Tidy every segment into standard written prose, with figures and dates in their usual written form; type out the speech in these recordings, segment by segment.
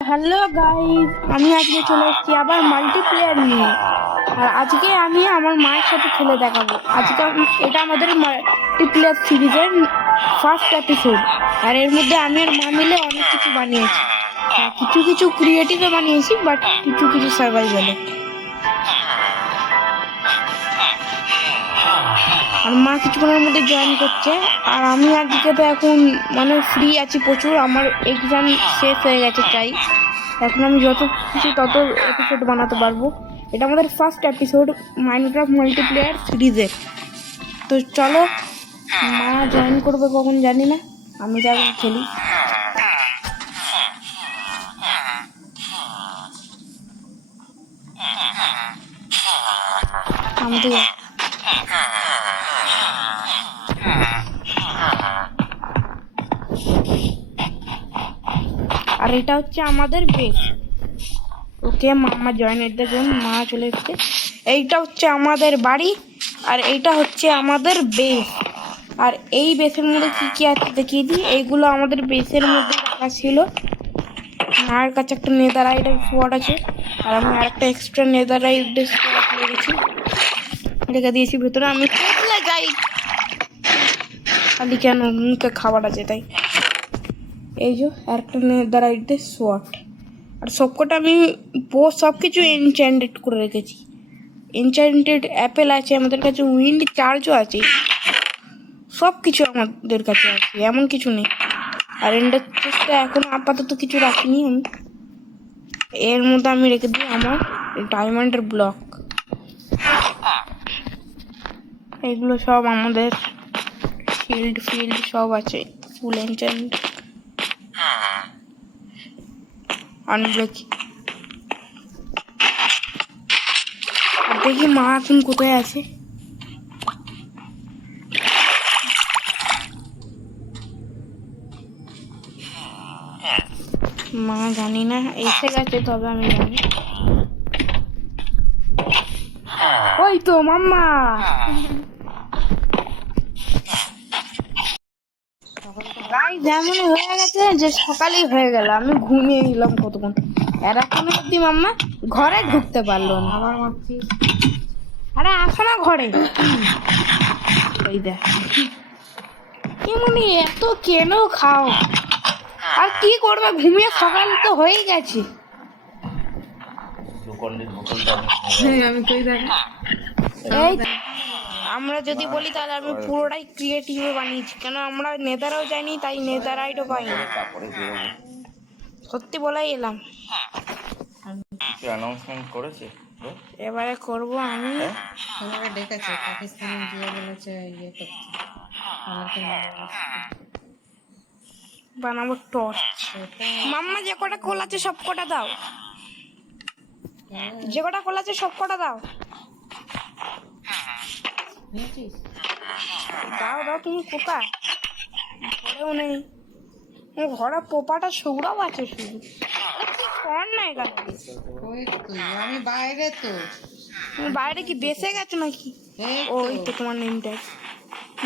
Hello guys, আমি আজকে চলে এসেছি আবার মাল্টিপ্লেয়ার নিয়ে। আর আজকে আমি আমার মায়ের সাথে খেলে দেখাবো। এটা আমাদের মাল্টিপ্লেয়ার সিরিজের ফার্স্ট এপিসোড। আর এর মধ্যে আমি আর মা মিলে অনেক কিছু বানিয়েছি। কিছু কিছু ক্রিয়েটিভে বানিয়েছি, বাট কিছু কিছু সার্ভাইভালে। আর মা কিছুক্ষণের মধ্যে জয়েন করছে। আর আমি আজকে তো এখন ফ্রি আছি প্রচুর, আমার এক্সাম শেষ হয়ে গেছে চাই। এখন আমি যত খুশি তত এপিসোড বানাতে পারবো। এটা আমাদের ফার্স্ট এপিসোড মাইনক্রাফট মাল্টিপ্লেয়ার সিরিজের। তো চলো, মা জয়েন করবে কখন জানি না, আমি যাবো খেলি। আমি তো আর এটা হচ্ছে আমাদের বেস। ওকে, মামা জয়েনের দেখুন, মা চলে এসছে। এইটা হচ্ছে আমাদের বাড়ি, আর এইটা হচ্ছে আমাদের বেস। আর এই বেসের মধ্যে কি কি আছে দেখিয়ে দিই। এইগুলো আমাদের বেসের মধ্যে রাখা ছিল। মায়ের কাছে একটা নেদারাইটের সোয়ার্ড আছে, আর আমি আর একটা এক্সট্রা নেদারাইটের সোয়ার্ড লেগেছি, রেখে দিয়েছি ভেতরে। আমি দেখলে যাই খালি কেন, মুখে খাবার আছে তাই। এই যে আর একটা নেদারাইটের সোয়ার্ড। আর সবকটা আমি সব কিছু এনচ্যান্টেড করে রেখেছি। এনচ্যান্টেড অ্যাপেল আছে আমাদের কাছে, উইন্ড চার্জও আছে, সব কিছু আমাদের কাছে আছে, এমন কিছু নেই। আর এন্ডার চেস্টে এখন আপাতত কিছু রাখিনি আমি। এর মধ্যে আমি রেখে দিই আমার ডায়মন্ডের ব্লক। এগুলো সব আমাদের ফিল্ড সব আছে, ফুল এনচ্যান্ট আনব্রেক। আর দেখি মা এখন কোথায় আছে। মা জানি না, এসে গেছে তবে আমি জানি। ওই তো মাম্মা। যেমন হয়ে গেছে যে সকালেই হয়ে গেল, আমি ঘুমিয়ে গেলাম কতক্ষণ। এরকম অব্দি মাম্মা ঘরে ঢুকতে পারলো না। আবার মারছিস? আরে আসো না ঘরে। ওই দেখ এত কেন খাও, আর কি করবে, ঘুমিয়ে সকাল তো হয়েই গেছে। আমি কই দেখ, এই আমরা যদি বলি তাহলে আমি পুরোটাই ক্রিয়েটিভে বানিয়েছি, কেন আমরা নেদারও যাইনি, তাই নেদারাইটও পাইনি। সত্যি বলাই এলাম। অ্যানাউন্সমেন্ট করেছে, এবারে করব আমি। তোমাকে ডেকেছে, পাকিস্তানি গিয়ে বলেছে ইয়ে করতে, আমাকে বানাবো টর্চ। মাম্মা যে কটা খোল আছে সব কটা দাও, যে কটা খোল আছে সব কটা দাও। নিয়েছিস? দাও দাও, তুমি পোকা ঘরেও নেই। ঘরে পোপাটা সৌরাও আছে শুধু, কি কর না এটা। ওই তুই, আমি বাইরে তো। তুমি বাইরে কি বেসে গেছো নাকি? এই ওই তো তোমার নেম ট্যাগ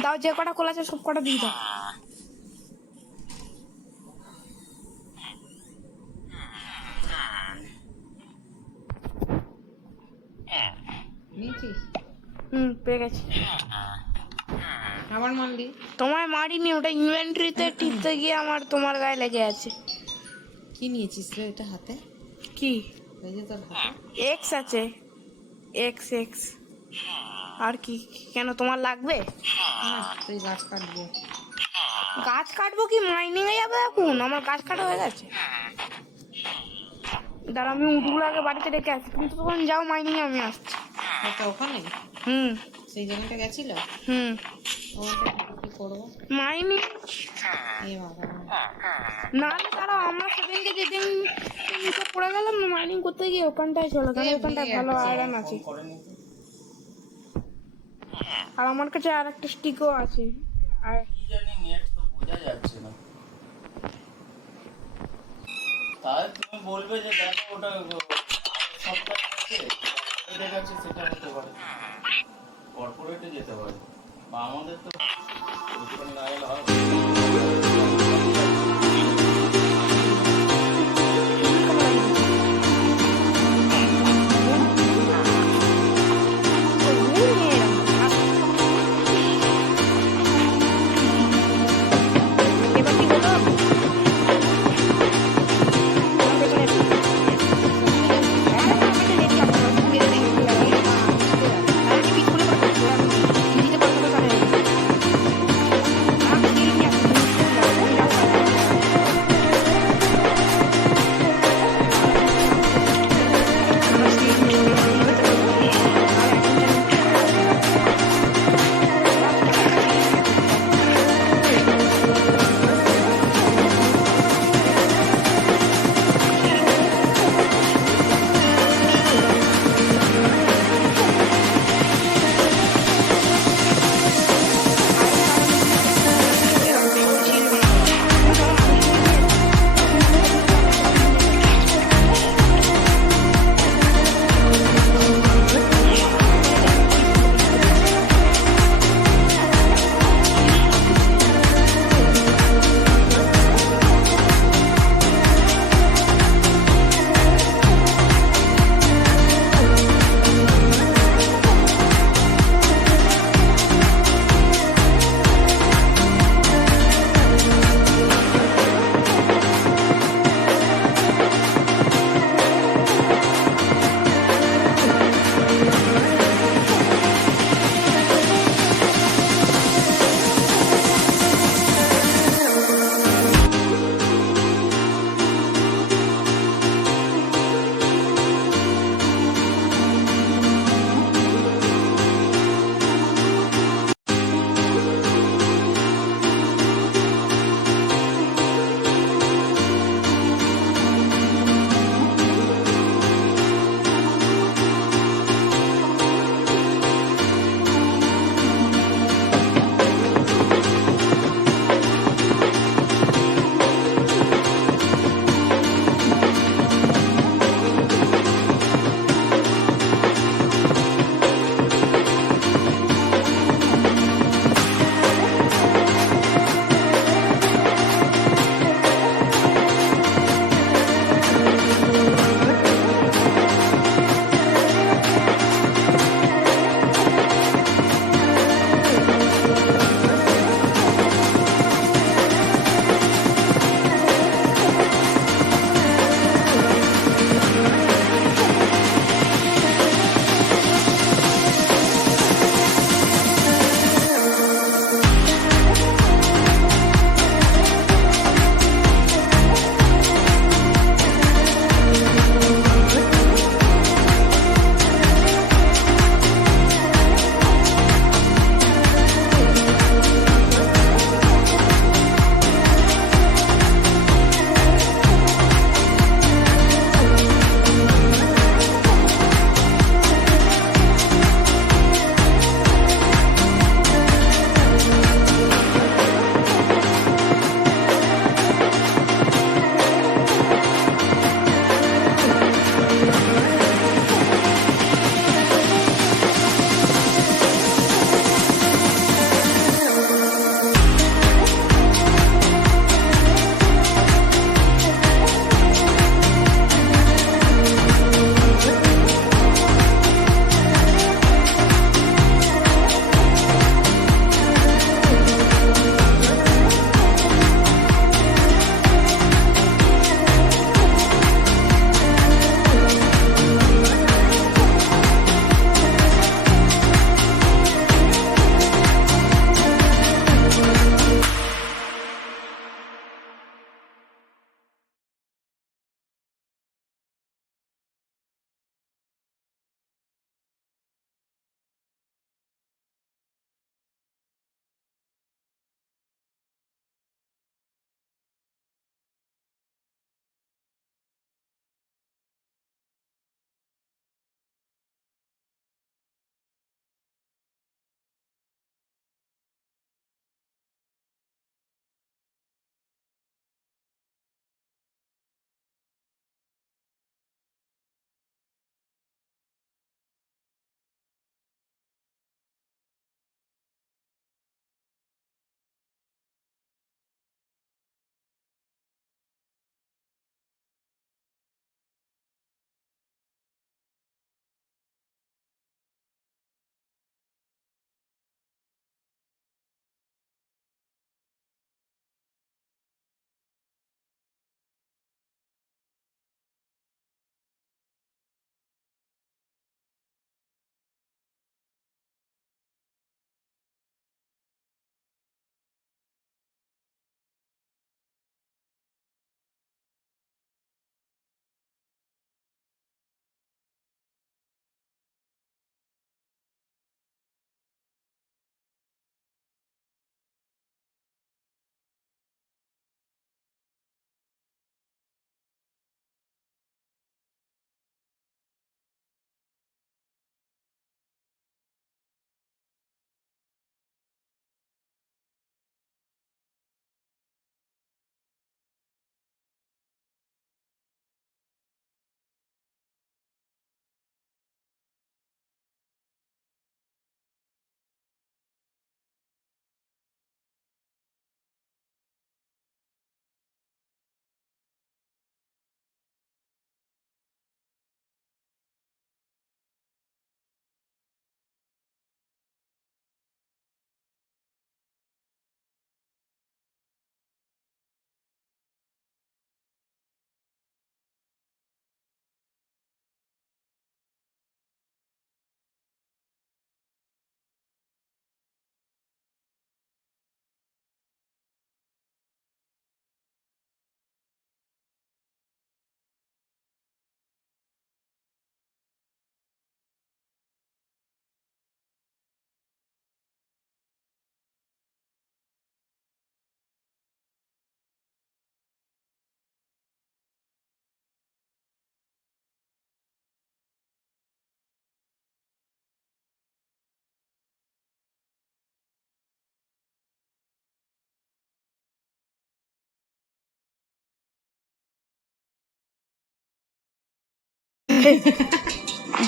দাও, যে কটা খোলা আছে সব কটা দিয়ে দাও। নিয়েছিস? পেয়ে গেছি। আবার মারলি? তোমায় মারিনি, ওটা ইনভেন্টরিতে টিপতে গিয়ে তোমার গায়ে লেগে আছে। কি নিয়েছিস রে এটা হাতে? কি এই যে তোর হাতে এক্স আছে, এক্স এক্স। আর কি কেন তোমার লাগবে? না, তুই গাছ কাটবো। গাছ কাটবো কি মাইনিং এ যাবে এখন? আমার গাছ কাটা হয়ে গেছে। দাঁড়া, আমি উটগুলো আগে বাড়িতে রেখে আসি, তুমি তো তখন যাও মাইনিং এ, আমি আসছি। এটা ওখানে সেই জায়গাটা গেছিল? ওখানটা কি করবো? মাইনিং এ বাবা, নাহলে দাঁড়াও, আমরা সেদিনকে যেদিন নিচে পড়ে গেলাম না মাইনিং করতে গিয়ে, ওখানটায় চলো, কারণ ওখানটায় ভালো আয়রন আছে। আর আমার কাছে আর একটা স্টিকও আছে। আর জানি নেট তো বোঝা যাচ্ছে না, তাই তুমি বলবে যে দেখো ওটা সফটওয়্যার দেখাচ্ছে, সেটা হতে পারে, কর্পোরেটে যেতে পারে, বা আমাদের তো না এলে হয়।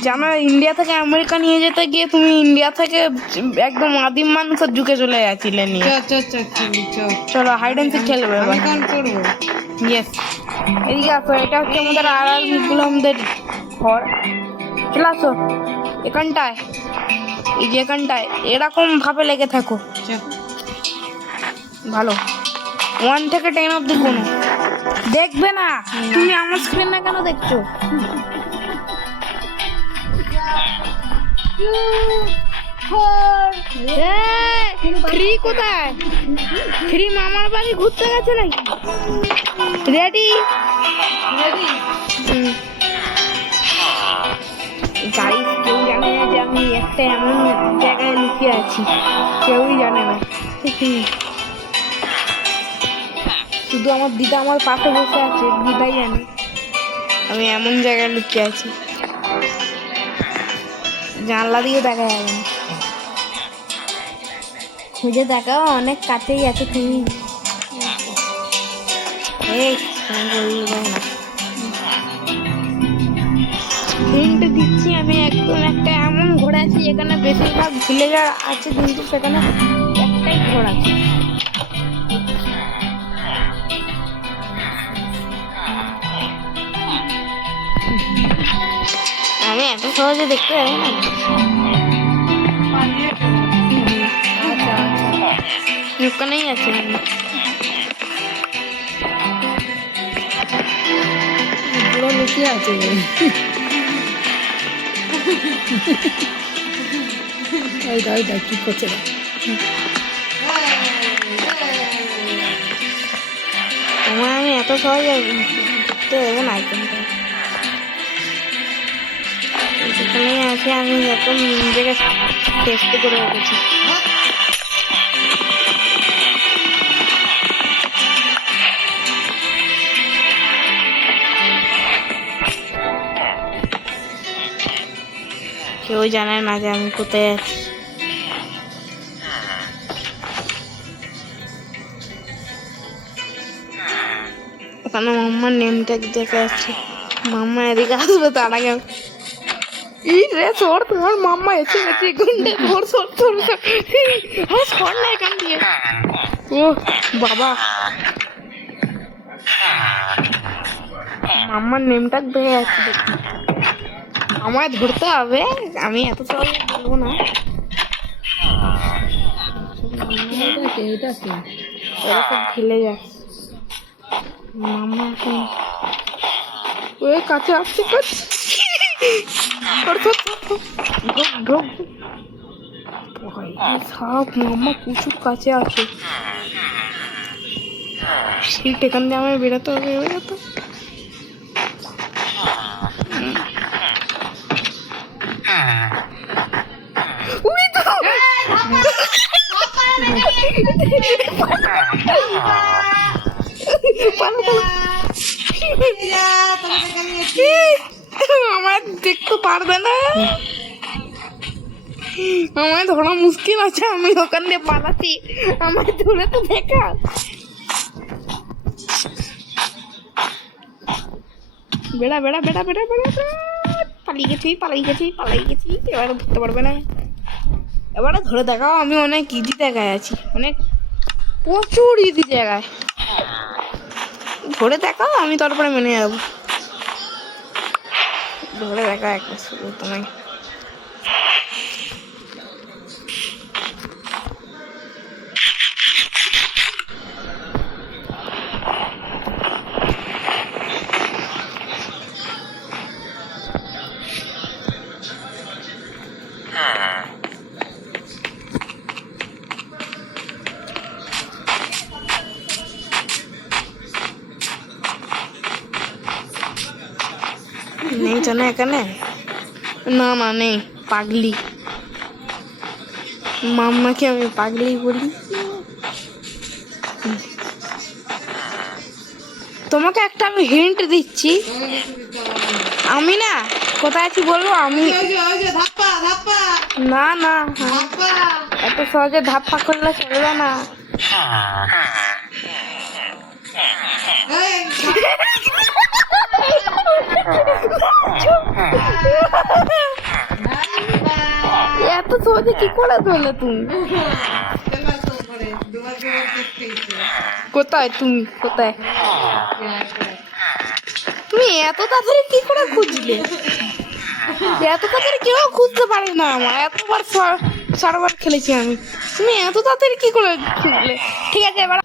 জানো ইন্ডিয়া থেকে আমেরিকা নিয়ে যেতে গিয়ে তুমি ইন্ডিয়া থেকে একদম আদিম মানুষের যুগে চলে গেছিলে নিয়ে। চলো হাইড অ্যান্ড সিক খেলবে এবার। ইয়েস, এদিকে আসো, এটা হচ্ছে আমাদের গুলো আমাদের ঘর। চলে আসো এখানটায়, এই যে এখানটায় এরকম ভাবে লেগে থাকো। ভালো, 1 থেকে 10 অব্দি কোনো দেখবে না। তুমি আমার স্ক্রিন না কেন দেখছো? ফ্রি কোথায়? ফ্রি মামার বাড়ি ঘুরতে গেছে নাকি? রেডি গাড়ি, কেউ জানে না যে আমি একটা এমন জায়গায় লুকিয়ে আছি, কেউই জানে না। শুধু আমার দিদা আমার পাশে বসে আছে, দিদাই জানে আমি এমন জায়গায় লুকিয়ে আছি, জানলা দিয়ে দেখা যাবে না। খুঁজে দেখাও, অনেক কাছেই আছে তুমি। হিন্ট দিচ্ছি আমি, একদম একটা এমন ঘোড়া আছে যেখানে বেশিরভাগ ভিলেজার আছে, কিন্তু সেখানে একটাই ঘোড়া আছে। আমি এত সহজে দেখতে পাবো না। ওখানেই আছে। পুরো লুকিয়ে আছে। ওইটা কি করছে? তোমার আমি এত সহজে দেখতে দেবো না আইটেমটা। সেখানেই আছে, আমি একদম নিজেকে টেস্ট করে রেখেছি। কেউ জানে না যে আমি কোথায় আছি। ওখানে মাম্মার নেম ট্যাগ দেখে আছে, মাম্মা এদিকে আসবে তার আগে। এই রে সর, তোমার মাম্মা এসে গেছে, গুন্ডে ধর, সর না এখান দিয়ে। ও বাবা, মাম্মার নেম ট্যাগ দেখে যাচ্ছে, দেখি আমায় ধরতে হবে, আমি এত সহজে বলবো না। এরকম খেলে যাচ্ছে মাম্মা, এখন ওই কাছে আসছে, সাপ মাম্মা প্রচুর কাছে আছে। সিট এখান দিয়ে আমায় বেরোতে হবে, বেরোতে। আমার দেখতে পারবে না, আমায় ধরা মুশকিল আছে, আমি ওখান দিয়ে পালাচ্ছি, আমার ধরে তো দেখা। বেড়া বেড়া বেড়া বেড়া বেড়া, পালিয়ে গেছি, এবারে ধরতে পারবে না। এবারে ধরে দেখাও, আমি অনেক ইজি জায়গায় আছি, অনেক প্রচুর ইজি জায়গায়। ধরে দেখাও, আমি তারপরে মেনে যাবো। ধরে দেখা একটা শুরু তোমায়। নেই জানা এখানে, না না নেই, পাগলি মাম্মাকে আমি পাগলি বলি। তোমাকে একটা আমি হিন্ট দিচ্ছি, আমি না কোথায় আছি বলবো আমি। না না, এত সহজে ধাপ্পা করলে চলবে না। মধ্যে কি করে ধরলে তুমি? খেলা তো করে দুবার দুবার দেখতে ইচ্ছে কোথায় তুমি? কোথায় তুমি? এত তাড়াতাড়ি কি করে খুঁজলে? এত তাড়াতাড়ি কেউ খুঁজতে পারে না। আমার এতবার 4বার খেলেছি আমি, তুমি এত তাড়াতাড়ি কি করে খুঁজলে? ঠিক আছে, এবার